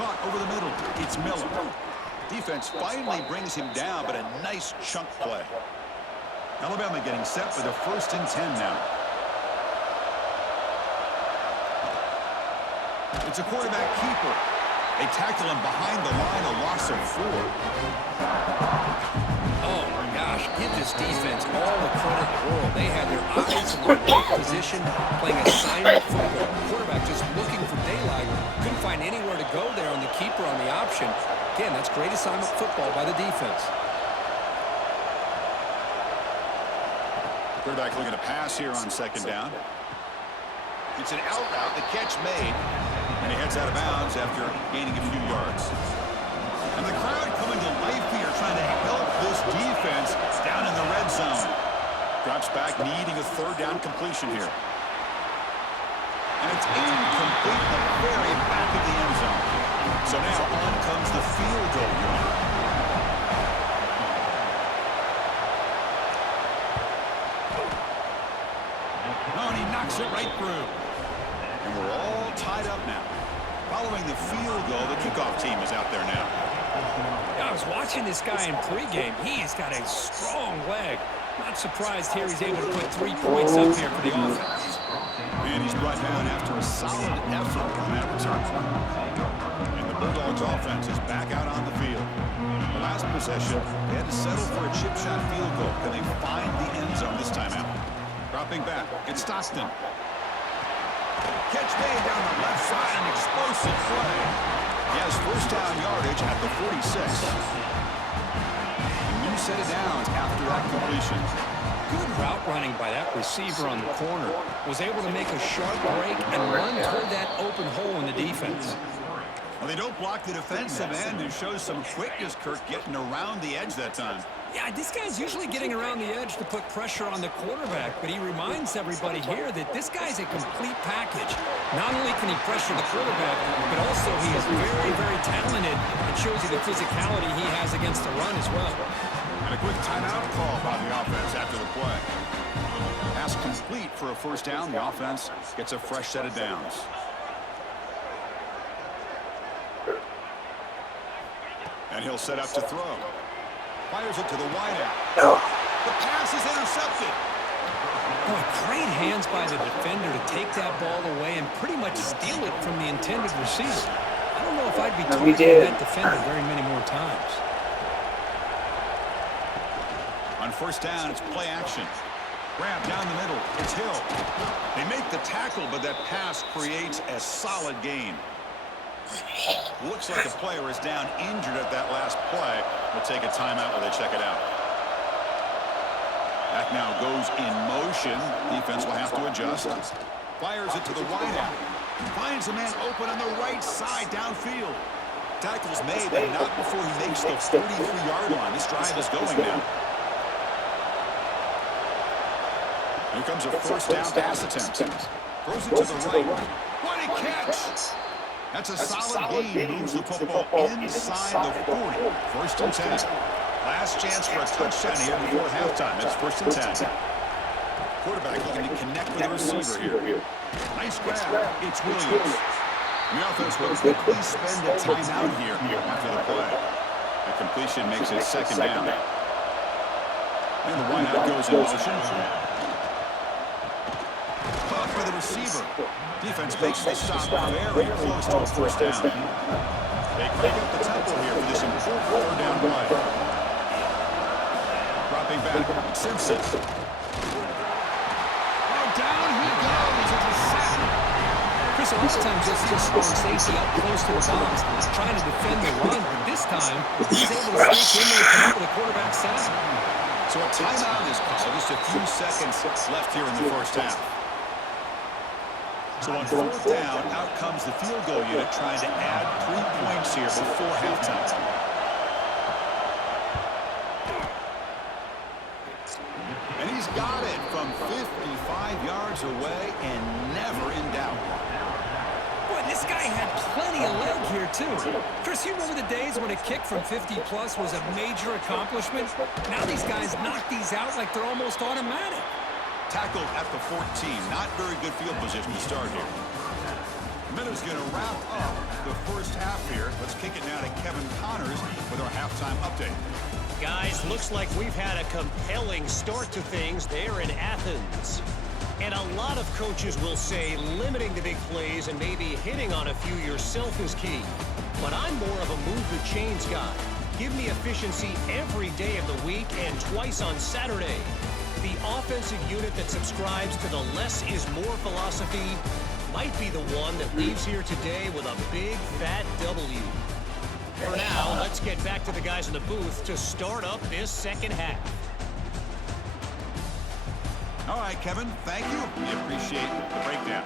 Caught over the middle. It's Miller. Defense finally brings him down, but a nice chunk play. Alabama getting set for the 1st and 10 now. It's a quarterback keeper. They tackle him behind the line, a loss of 4. Oh, my gosh. Give this defense all the credit in the world. They had their eyes in the right position, playing assignment football. Quarterback just looking for daylight. Couldn't find anywhere to go there on the keeper on the option. Again, that's great assignment football by the defense. Quarterback looking to pass here on 2nd down. It's an out route. The catch made. And he heads out of bounds after gaining a few yards. And the crowd coming to life here, trying to help this defense down in the red zone. Drops back, needing a 3rd down completion here. And it's incomplete, the very back of the end zone. So now on comes the field goal unit. Oh, and he knocks it right through. And we're all tied up now. Following the field goal, the kickoff team is out there now. I was watching this guy in pregame. He's got a strong leg. Not surprised here he's able to put 3 points up here for the offense. And he's brought down after a solid effort on that return. And the Bulldogs offense is back out on the field. The last possession, they had to settle for a chip shot field goal. Can they find the end zone this time out? Dropping back, it's Stockton. Catch made down the left side, an explosive play. He has 1st down yardage at the 46. A new set of downs after that completion. Good route running by that receiver on the corner. Was able to make a sharp break and run toward that open hole in the defense. Well, they don't block the defensive end and shows some quickness, Kirk, getting around the edge that time. Yeah, this guy's usually getting around the edge to put pressure on the quarterback, but he reminds everybody here that this guy's a complete package. Not only can he pressure the quarterback, but also he is very, very talented and shows you the physicality he has against the run as well. And a quick timeout call by the offense after the play. Pass complete for a 1st down. The offense gets a fresh set of downs. And he'll set up to throw. Fires it to the wideout. The pass is intercepted. Boy, great hands by the defender to take that ball away and pretty much steal it from the intended receiver. I don't know if I'd be targeting that defender very many more times. On 1st down, it's play action. Grab down the middle. It's Hill. They make the tackle, but that pass creates a solid gain. Looks like the player is down injured at that last play. We'll take a timeout while they check it out. That now goes in motion. Defense will have to adjust. Fires it to the wideout. Finds a man open on the right side downfield. Tackle's made, but not before he makes the 43-yard line. This drive is going now. Here comes a 1st down pass attempt. Throws it to the right. What a catch! That's a solid gain. Moves the football inside the 40. 1st and 10. Last chance for a touchdown here before halftime. It's 1st and 10. Quarterback looking to connect with the receiver here. Nice grab. It's Williams. The offense will quickly spend a timeout here after the play. The completion makes it 2nd down. And the wideout goes in motion. Caught by the receiver. Defense makes the stop very close to a 1st down. They crank up the tempo here for this important 3rd down play. Dropping back, Simpson. Oh, down he goes. It's a sack. Chris, a lot of times you'll see a strong safety up close to the box trying to defend the run, but this time he's able to sneak in there and come up with a quarterback sack. So a timeout is called. Just a few seconds left here in the 1st half. So on 4th down, out comes the field goal unit trying to add 3 points here before halftime. And he's got it from 55 yards away and never in doubt. Boy, this guy had plenty of leg here, too. Chris, you remember the days when a kick from 50-plus was a major accomplishment? Now these guys knock these out like they're almost automatic. Tackled at the 14. Not very good field position to start here. Miller's going to wrap up the first half here. Let's kick it now to Kevin Connors with our halftime update. Guys, looks like we've had a compelling start to things there in Athens. And a lot of coaches will say limiting the big plays and maybe hitting on a few yourself is key. But I'm more of a move the chains guy. Give me efficiency every day of the week and twice on Saturday. The offensive unit that subscribes to the less is more philosophy might be the one that leaves here today with a big fat W. For now, let's get back to the guys in the booth to start up this second half. All right, Kevin, thank you. We appreciate the breakdown.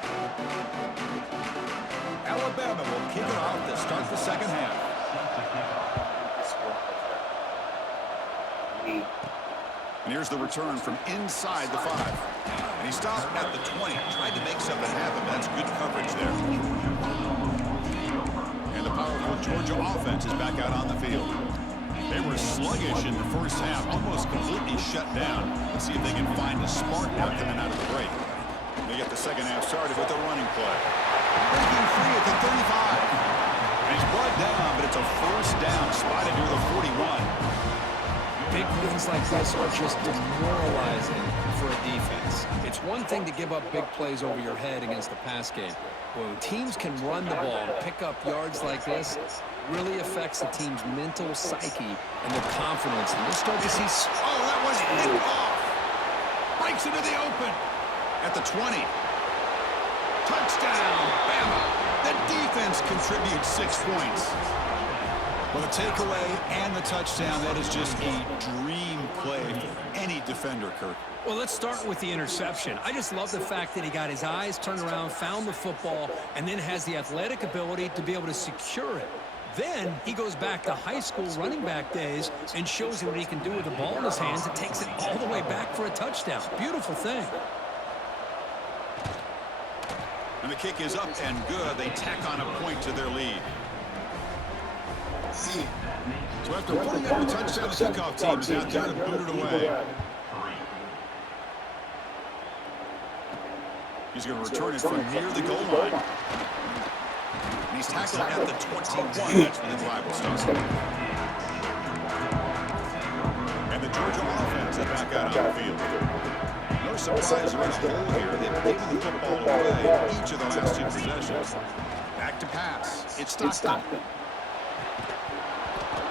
Alabama will kick it off to start the second half. And here's the return from inside the 5. And he stopped at the 20. Tried to make something happen. That's good coverage there. And the powerful Georgia offense is back out on the field. They were sluggish in the first half, almost completely shut down. Let's see if they can find a spark now coming out of the break. They get the second half started with a running play. Breaking free at the 35. And he's brought down, but it's a first down, spotted near the 41. Big runs like this are just demoralizing for a defense. It's one thing to give up big plays over your head against the pass game. When teams can run the ball and pick up yards like this, really affects the team's mental psyche and their confidence. And you'll start to see... Oh, that was hit off. Breaks into the open. At the 20. Touchdown, Bama. The defense contributes 6 points. Well, the takeaway and the touchdown, that is just a dream play for any defender, Kirk. Well, let's start with the interception. I just love the fact that he got his eyes turned around, found the football, and then has the athletic ability to be able to secure it. Then he goes back to high school running back days and shows you what he can do with the ball in his hands and takes it all the way back for a touchdown. Beautiful thing. And the kick is up and good. They tack on a point to their lead. So after putting up a touchdown, the kickoff team is out there to boot it away. He's going to return it from near the goal line. And he's tackled at the 21. That's when the drive will start. And the Georgia offense is back out on the field. No surprise they're in a hole here. They've given the football away each of the last 2 possessions. Back to pass. It's Stockton.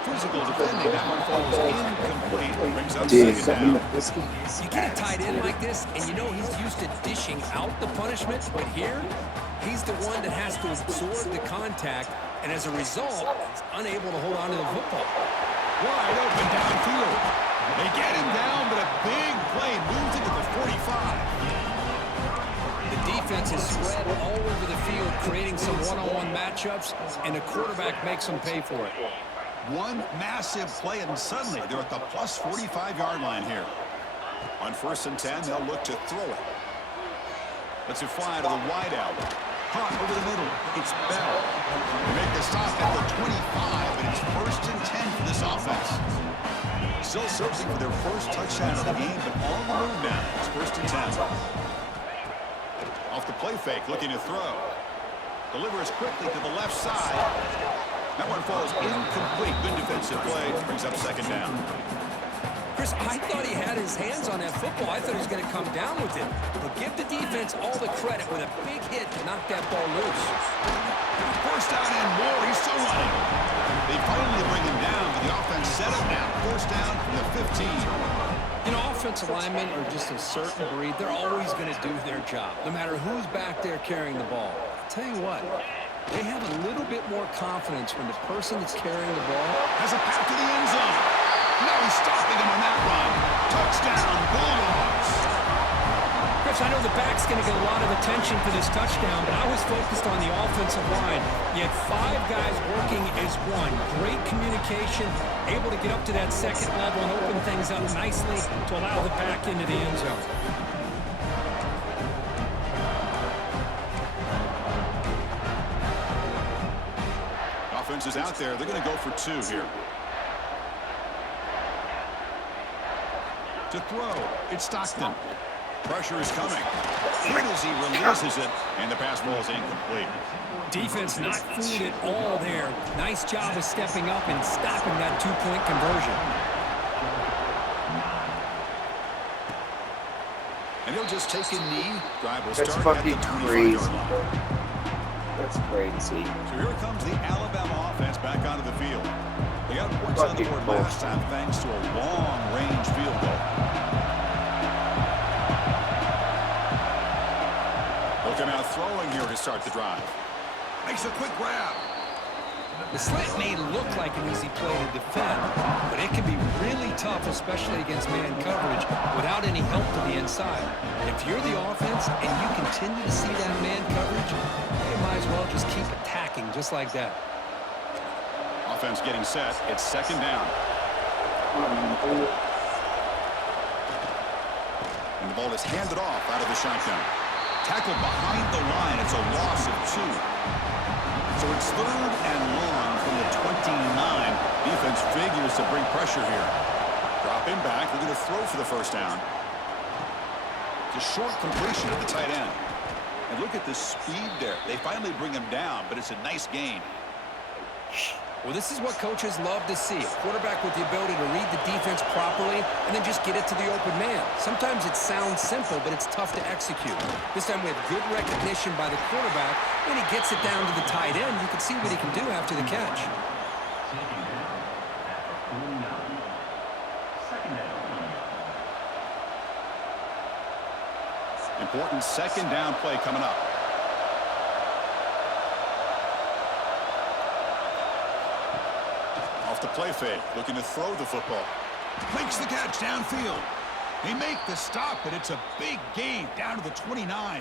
Physical defending. That one falls incomplete. Brings up second down. You get a tight end like this, and you know he's used to dishing out the punishment, but here, he's the one that has to absorb the contact, and as a result, he's unable to hold on to the football. Wide open downfield. They get him down, but a big play moves into the 45. The defense is spread all over the field, creating some one-on-one matchups, and the quarterback makes them pay for it. One massive play, and suddenly they're at the plus 45-yard line here. On 1st and 10, they'll look to throw it. Lets it fly to the wideout. Caught over the middle. It's Bell. They make the stop at the 25, and it's 1st and 10 for this offense. Still searching for their first touchdown of the game, but on the move now. It's 1st and 10. Off the play fake, looking to throw. Delivers quickly to the left side. That one falls incomplete. Good defensive play. Brings up second down. Chris, I thought he had his hands on that football. I thought he was going to come down with it. But give the defense all the credit with a big hit to knock that ball loose. First down and more. He's still running. They finally bring him down, but the offense set up now. First down from the 15. You know, offensive linemen are just a certain breed. They're always going to do their job, no matter who's back there carrying the ball. I'll tell you what, they have a little bit more confidence when the person that's carrying the ball has a path to the end zone. Now he's stopping him on that run. Touchdown, Bulldogs. Chris, I know the back's going to get a lot of attention for this touchdown, but I was focused on the offensive line. You had 5 guys working as one. Great communication, able to get up to that second level and open things up nicely to allow the back into the end zone. Offense is out there. They're going to go for 2 here. To throw, it's Stockton. Pressure is coming. In as he releases it, and the pass ball is incomplete. Defense not fooled at all there. Nice job of stepping up and stopping that two-point conversion. And he'll just take a knee. Drive will That's start at the fucking 25-yard crazy. line. That's crazy. So here comes the Alabama offense back onto the field. They got points on the board last time thanks to a long-range field goal. They'll come out throwing here to start the drive. Makes a quick grab. The slant may look like an easy play to defend, but it can be really tough, especially against man coverage, without any help to the inside. If you're the offense and you continue to see that man coverage, you might as well just keep attacking just like that. Offense getting set. It's second down. And the ball is handed off out of the shotgun. Tackled behind the line. It's a loss of 2. So it's third and long from the 29. Defense figures to bring pressure here. Drop him back. We're going to throw for the first down. It's a short completion at the tight end. And look at the speed there. They finally bring him down, but it's a nice gain. Well, this is what coaches love to see. A quarterback with the ability to read the defense properly and then just get it to the open man. Sometimes it sounds simple, but it's tough to execute. This time we have good recognition by the quarterback. When he gets it down to the tight end, you can see what he can do after the catch. Important second down play coming up. Off the play fake, looking to throw the football. Makes the catch downfield. They make the stop, but it's a big gain down to the 29.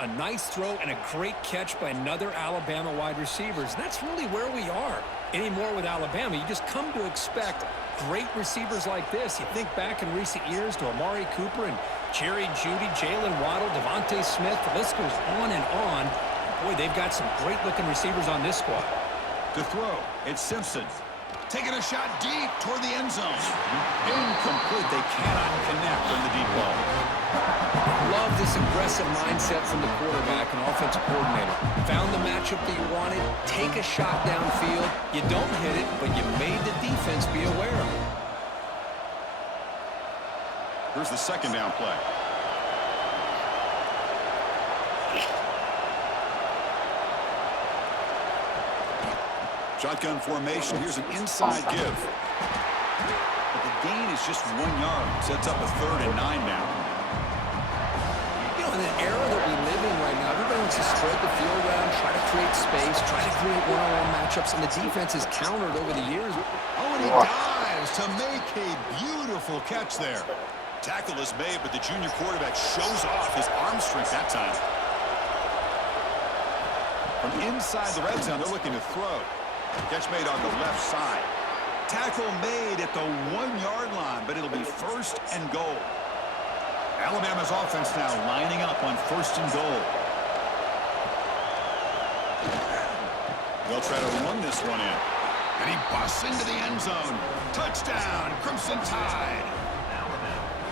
A nice throw and a great catch by another Alabama wide receivers. That's really where we are anymore with Alabama. You just come to expect great receivers like this. You think back in recent years to Amari Cooper and Jerry Jeudy, Jalen Waddle, Devontae Smith. The list goes on and on. Boy, they've got some great-looking receivers on this squad. To throw, it's Simpson. Taking a shot deep toward the end zone. Incomplete. They cannot connect on the deep ball. Love this aggressive mindset from the quarterback and offensive coordinator. Found the matchup that you wanted. Take a shot downfield. You don't hit it, but you made the defense be aware of it. Here's the second down play. Shotgun formation. Here's an inside give. But the gain is just 1 yard. Sets up a 3rd and 9 now. You know, in an era that we live in right now, everybody wants to spread the field around, try to create space, try to create one-on-one matchups, and the defense has countered over the years. Oh, and he dives to make a beautiful catch there. Tackle is made, but the junior quarterback shows off his arm strength that time. From inside the red zone, they're looking to throw. Catch made on the left side. Tackle made at the 1 yard line, but it'll be 1st and goal. Alabama's offense now lining up on 1st and goal. They'll try to run this one in. And he busts into the end zone. Touchdown, Crimson Tide.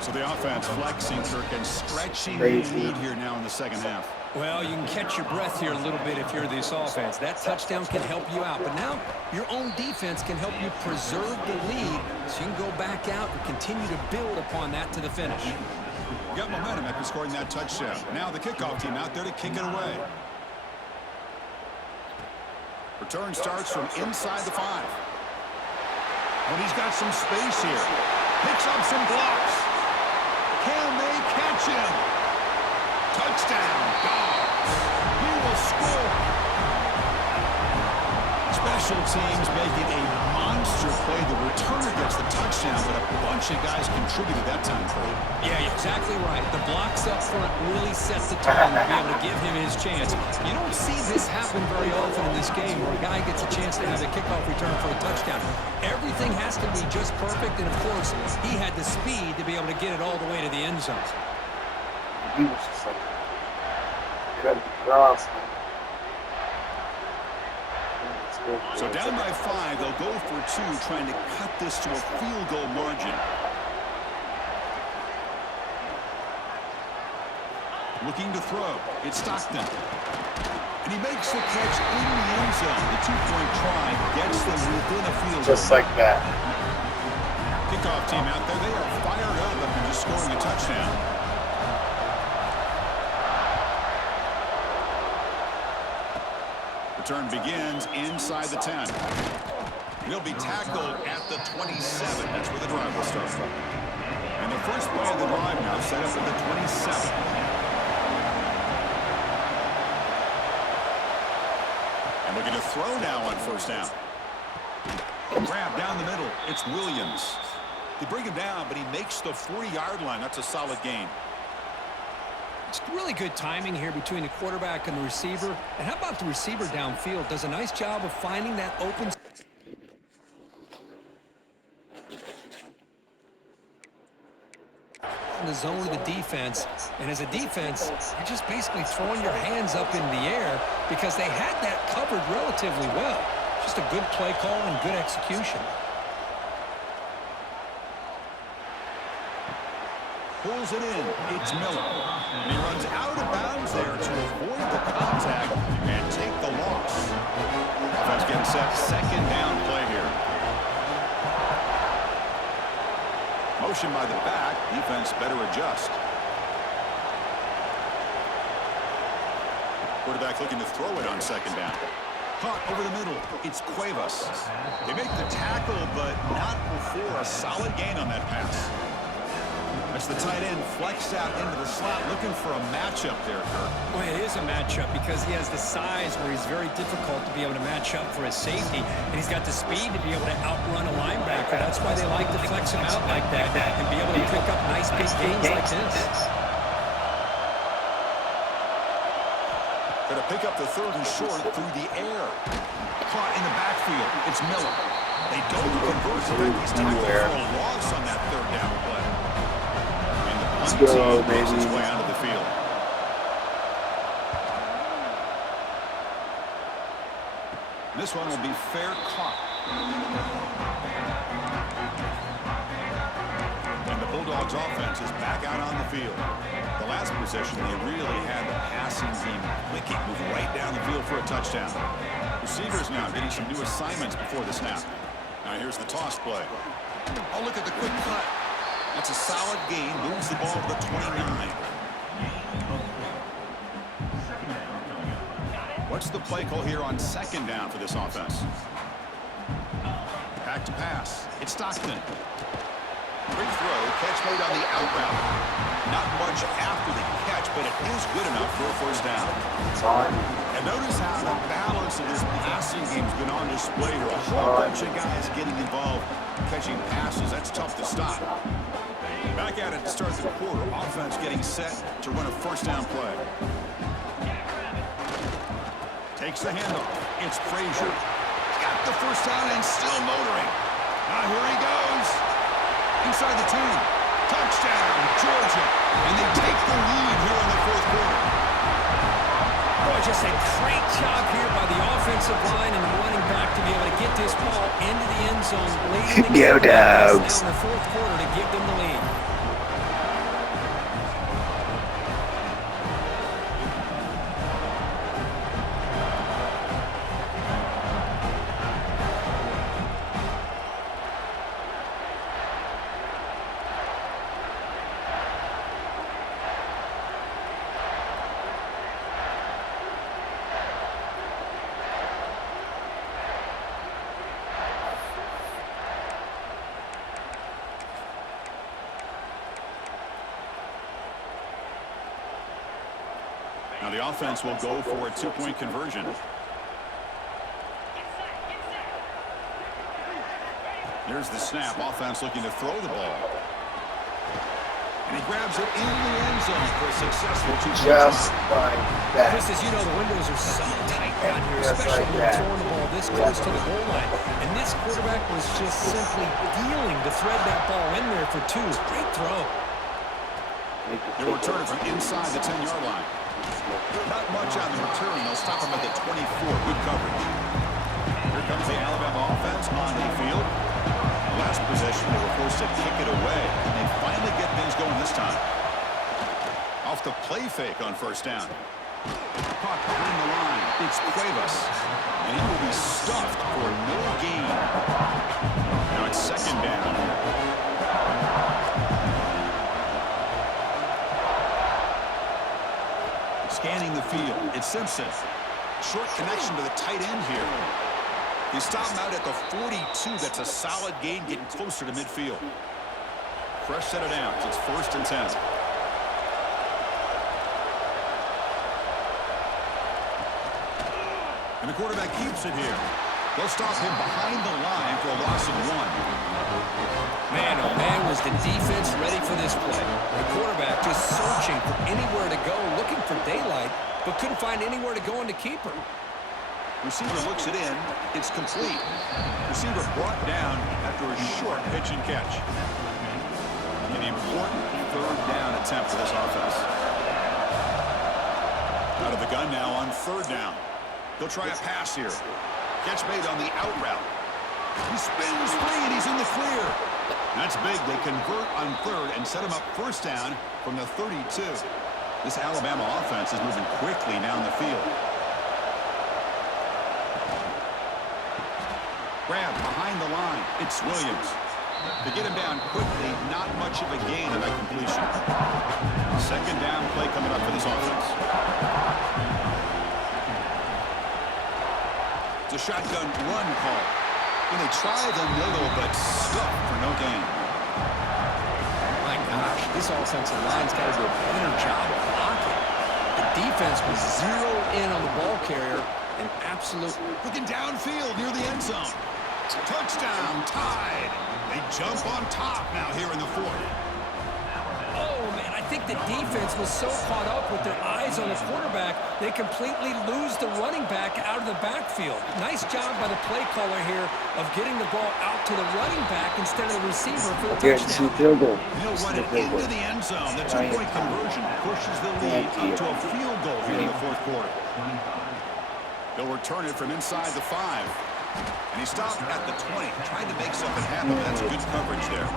So the offense flexing, Kirk, and stretching the lead here now in the second half. Well, you can catch your breath here a little bit if you're this offense. That touchdown can help you out. But now your own defense can help you preserve the lead so you can go back out and continue to build upon that to the finish. You got momentum after scoring that touchdown. Now the kickoff team out there to kick it away. Return starts from inside the 5. And he's got some space here. Picks up some blocks. Can they catch him? Touchdown, Dogs. He will score. Special teams making a monster play. The returner gets the touchdown, but a bunch of guys contributed that time for him. Yeah, you're exactly right. The blocks up front really set the tone to be able to give him his chance. You don't see this happen very often in this game where a guy gets a chance to have a kickoff return for a touchdown. Everything has to be just perfect, and of course, he had the speed to be able to get it all the way to the end zone. He was just like, cut across. So down by 5, they'll go for 2, trying to cut this to a field goal margin. Looking to throw. It's Stockton. And he makes the catch in the end zone. The two-point try gets them within a field goal. Just like that. Kickoff team out there. They are fired up after just scoring a touchdown. Return begins inside the 10. He'll be tackled at the 27. That's where the drive will start. And the first play of the drive now set up at the 27. And looking to throw now on first down. Grab down the middle. It's Williams. They bring him down, but he makes the 40-yard line. That's a solid gain. It's really good timing here between the quarterback and the receiver. And how about the receiver downfield? Does a nice job of finding that open in the zone of the defense. And as a defense, you're just basically throwing your hands up in the air because they had that covered relatively well. Just a good play call and good execution. Pulls it in. It's Miller. And he runs out of bounds there to avoid the contact and take the loss. Offense getting set. Second down play here. Motion by the back. Defense better adjust. Quarterback looking to throw it on second down. Caught over the middle. It's Cuevas. They make the tackle, but not before a solid gain on that pass. That's the tight end flexed out into the slot, looking for a matchup there, Kirk. Well, it is a matchup because he has the size where he's very difficult to be able to match up for his safety, and he's got the speed to be able to outrun a linebacker. That's why they like to flex him out like that and be able to pick up nice big gains like this. Going to pick up the third and short through the air. Caught in the backfield. It's Miller. They don't convert. In fact, he's tackled for a loss on that third down play. Let's go, Makes baby. his way onto the field. This one will be fair caught. And the Bulldogs offense is back out on the field. The last possession, they really had the passing team clicking, move right down the field for a touchdown. Receivers now getting some new assignments before the snap. Now here's the toss play. Oh, look at the quick cut. That's a solid gain. Moves the ball to the 29. What's the play call here on second down for this offense? Back to pass. It's Stockton. Quick throw. Catch made on the out route. Not much after the catch, but it is good enough for a first down. And notice how the balance of this passing game's been on display here. A whole bunch of guys getting involved catching passes. That's tough to stop. Back at it to start the quarter. Offense getting set to run a first down play. Takes the handoff. It's Frazier. Got the first down and still motoring. Now here he goes. Inside the 10. Touchdown, Georgia. And they take the lead here in the fourth quarter. Boy, just a great job here by the offensive line and the running back to be able to get this ball into the end zone late in the game. Go Dogs. Now in the fourth quarter to give them the lead. Now the offense will go for a two-point conversion. Here's the snap. Offense looking to throw the ball. And he grabs it in the end zone for a successful two-point Just try. like that. Just as you know, the windows are so tight down here, especially when you're throwing the ball this close to the goal line. And this quarterback was just simply dealing to thread that ball in there for two. Great throw. They'll return it from inside the 10-yard line. Not much on the return. They'll stop him at the 24. Good coverage. Here comes the Alabama offense on the field. Last possession, they were forced to kick it away, and they finally get things going this time. Off the play fake on first down. Caught behind the line. It's Cuevas. And he will be stuffed for no gain. Now it's second down. Scanning the field. It's Simpson. Short connection to the tight end here. They stop him out at the 42. That's a solid gain, getting closer to midfield. Fresh set of downs. It's 1st and 10. And the quarterback keeps it here. They'll stop him behind the line for a loss of 1. Man, oh man, was the defense ready for this play. The quarterback just searching for anywhere to go, looking for daylight, but couldn't find anywhere to go in the keeper. Receiver looks it in. It's complete. Receiver brought down after a short pitch and catch. An important 3rd down attempt for this offense. Out of the gun now on 3rd down. They'll try a pass here. Catch made on the out route. He spins free and he's in the clear. That's big. They convert on 3rd and set him up 1st down from the 32. This Alabama offense is moving quickly down the field. Grab behind the line. It's Williams. To get him down quickly, not much of a gain on that completion. 2nd down play coming up for this offense. It's a shotgun run call. And they try the middle, but stuck for no gain. My gosh, this offensive line's got to do a better job of blocking. The defense was zeroed in on the ball carrier and absolute. Looking downfield near the end zone. Touchdown, tied. They jump on top now here in the 4th. Oh, man, I think the defense was so caught up with their eyes on the quarterback, they completely lose the running back out of the backfield. Nice job by the play caller here of getting the ball out to the running back instead of the receiver for the touchdown. He'll run it into the end zone. The 2-point conversion pushes the lead up to a field goal here in the 4th quarter. They'll return it from inside the 5. And he stopped at the 20, trying to make something happen. That's good coverage there.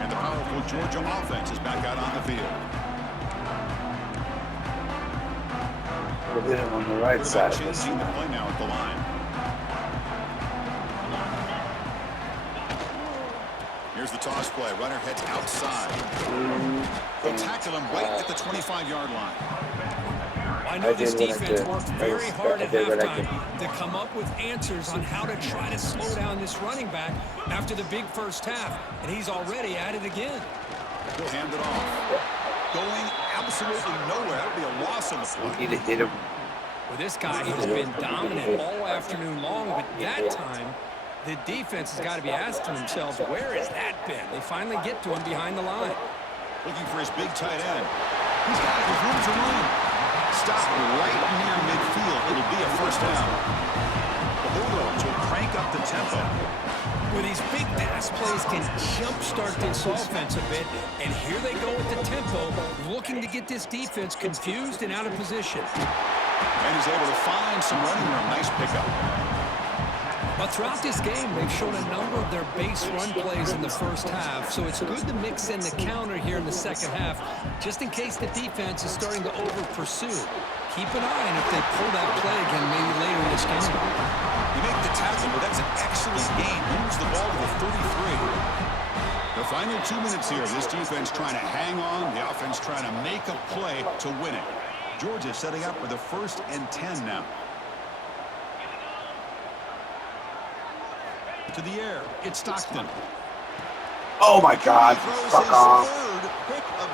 And the powerful Georgia offense is back out on the field. We'll hit him on the right side. Changing the play now at the line. Here's the toss play. Runner heads outside. They'll tackle him right at the 25-yard line. I know this defense worked very hard at halftime to come up with answers on how to try to slow down this running back after the big first half, and he's already at it again. He'll hand it off. Going absolutely nowhere. That would be a loss on the play. Need to hit him. Well, this guy has been dominant all afternoon long, but that time, the defense has got to be asking themselves, where has that been? They finally get to him behind the line. Looking for his big tight end. He's got his room to run. Stop right near midfield. It'll be a 1st down. The Bulldogs will crank up the tempo. Well, these big pass plays can jumpstart this offense a bit, and here they go with the tempo, looking to get this defense confused and out of position. And he's able to find some running room. Nice pickup. But throughout this game, they've shown a number of their base run plays in the first half, so it's good to mix in the counter here in the second half, just in case the defense is starting to over-pursue. Keep an eye on if they pull that play again maybe later in this game. You make the tackle, but that's an excellent gain. Moves the ball to the 33. The final 2 minutes here. This defense trying to hang on. The offense trying to make a play to win it. Georgia setting up with a 1st and 10 now. To the air. It's Stockton. Oh my God. Fuck off.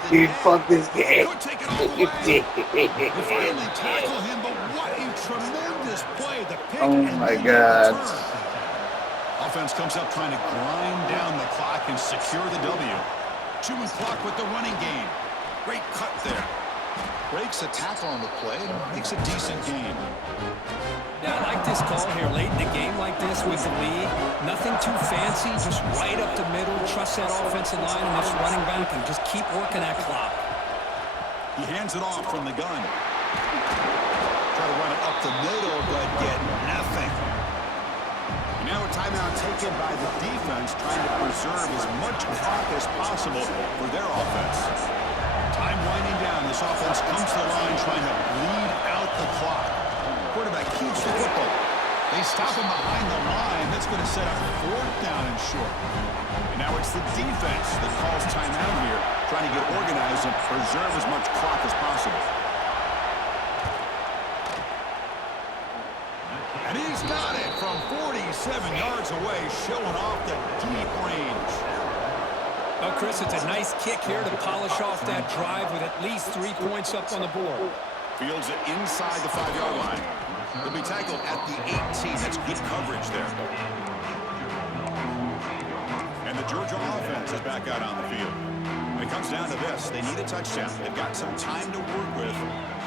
Dude, Dude, fuck this game. Could take it all the way. They finally tackle him, but what a tremendous play. The pick Oh and my then the God. return. Offense comes up trying to grind down the clock and secure the W. Chewing clock with the running game. Great cut there. Breaks a tackle on the play and makes a decent game. Yeah, I like this call here late in the game like this with the lead. Nothing too fancy, just right up the middle. Trust that offensive line and this running back and just keep working that clock. He hands it off from the gun. Try to run it up the middle, but get nothing. And now a timeout taken by the defense, trying to preserve as much clock as possible for their offense. Time winding down. This offense comes to the line trying to bleed out the clock. Quarterback keeps the football. They stop him behind the line. That's going to set up 4th down and short. And now it's the defense that calls timeout here, trying to get organized and preserve as much clock as possible. And he's got it from 47 yards away, showing off the deep range. Well, Chris, it's a nice kick here to polish off that drive with at least 3 points up on the board. Fields it inside the 5-yard line. He'll be tackled at the 18. That's good coverage there. And the Georgia offense is back out on the field. When it comes down to this, they need a touchdown. They've got some time to work with.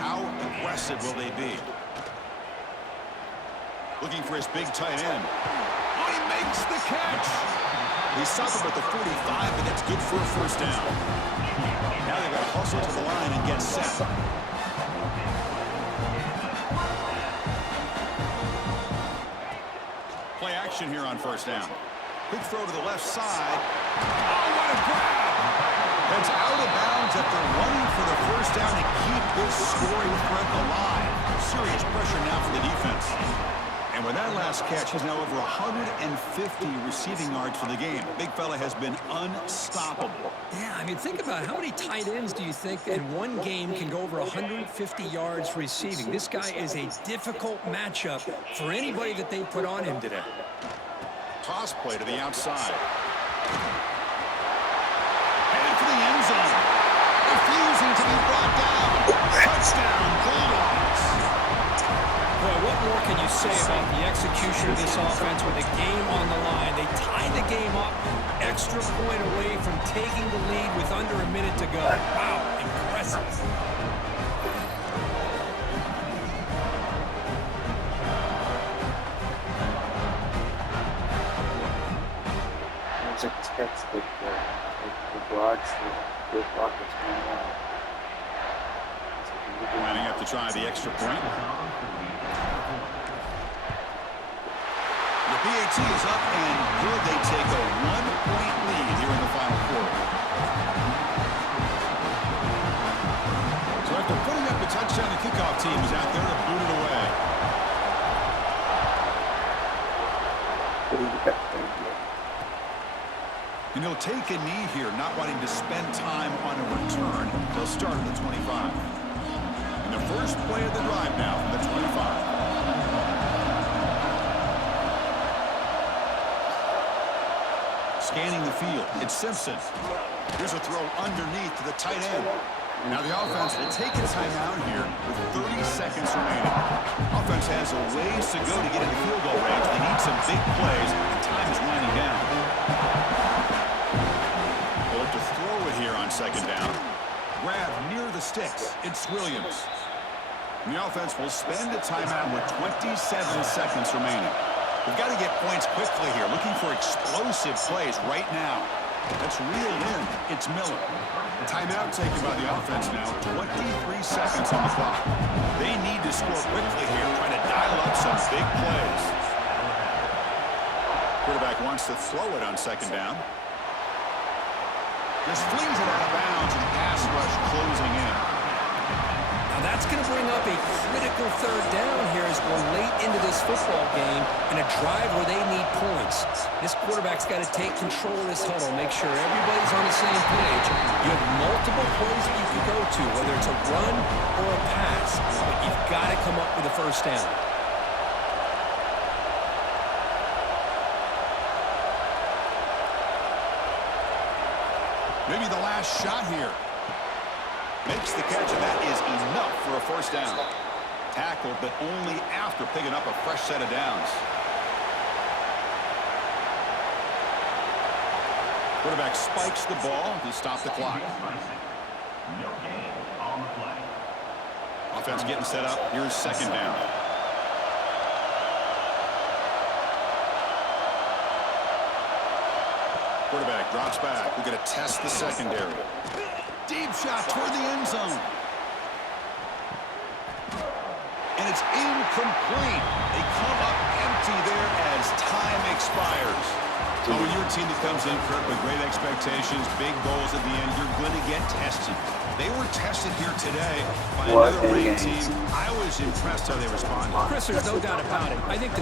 How aggressive will they be? Looking for his big tight end. Oh, he makes the catch. He stops him at the 45, but that's good for a 1st down. Now they've got to hustle to the line and get set. Play action here on 1st down. Quick throw to the left side. Oh, what a grab! That's out of bounds after running for the 1st down to keep this scoring threat alive. Serious pressure now for the defense. And with that last catch, he's now over 150 receiving yards for the game. Big fella has been unstoppable. Yeah, I mean, think about it. How many tight ends do you think in one game can go over 150 yards receiving? This guy is a difficult matchup for anybody that they put on him today. Toss play to the outside. Headed for the end zone. Refusing to be brought down. Touchdown, Bulldogs. Boy, what more can you say about the execution of this offense with the game on the line? They tied the game up, extra point away from taking the lead with under a minute to go. Wow, impressive. There's a text that the blocks, the block is going on. Lining up to try the extra point. The PAT is up and good. They take a 1-point lead here in the final quarter. So after putting up the touchdown, the kickoff team is out there to boot it away. And he'll take a knee here, not wanting to spend time on a return. They'll start at the 25. And the first play of the drive now from the 25. Scanning the field, it's Simpson. Here's a throw underneath to the tight end. Now the offense will take a timeout here with 30 seconds remaining. Offense has a ways to go to get into field goal range. They need some big plays, and time is winding down. They'll look to throw it here on 2nd down. Grab near the sticks. It's Williams. And the offense will spend a timeout with 27 seconds remaining. We've got to get points quickly here, looking for explosive plays right now. Let's reel in. It's Miller. Timeout taken by the offense now. 23 seconds on the clock. They need to score quickly here, trying to dial up some big plays. Quarterback wants to throw it on 2nd down. Just flings it out of bounds, and pass rush closing in. Now that's going to bring up a critical 3rd down here as we're late into this football game and a drive where they need points. This quarterback's got to take control of this huddle, make sure everybody's on the same page. You have multiple plays that you can go to, whether it's a run or a pass, but you've got to come up with a 1st down. Maybe the last shot here. Makes the catch, and that is enough for a 1st down. Tackled, but only after picking up a fresh set of downs. Quarterback spikes the ball to stop the clock. Offense getting set up. Here's 2nd down. Quarterback drops back. We're going to test the secondary. Deep shot toward the end zone. And it's incomplete. They come up empty there as time expires. team that comes in, Kirk, with great expectations, big goals at the end, you're going to get tested. They were tested here today by another ranked team. I was impressed how they responded. Chris, there's no doubt about it. I think the